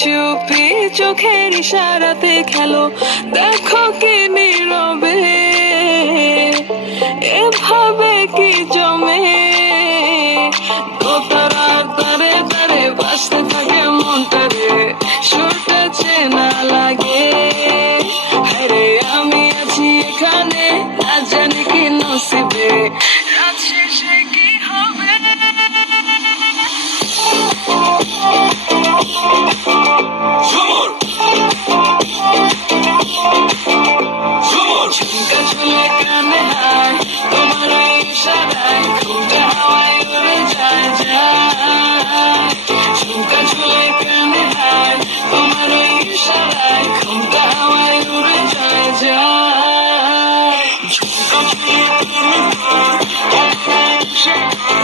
চুপি চোখের ইশারাতে খেলো, দেখো কি নীরবে এভাবে কি জমে। দোতারার তারে তারে বাজতে থাকে মনটারে, সুরটা চেনা লাগে। আরে আমি আছি এখানে, না জানি কি নসিবে, রাত শেষে কি হবে। ঝুমকা ঝুলে কানে হায়, তোমার ইশারায় ঘুমটা হাওয়ায় উড়ে যায় যায়। ঝুমকা ঝুলে কানে হায়, তোমার ইশারায় ঘুমটা হাওয়ায় উড়ে যায় যায়। ঝুমকা ঝুলে কানে হায়, তোমার ইশারায়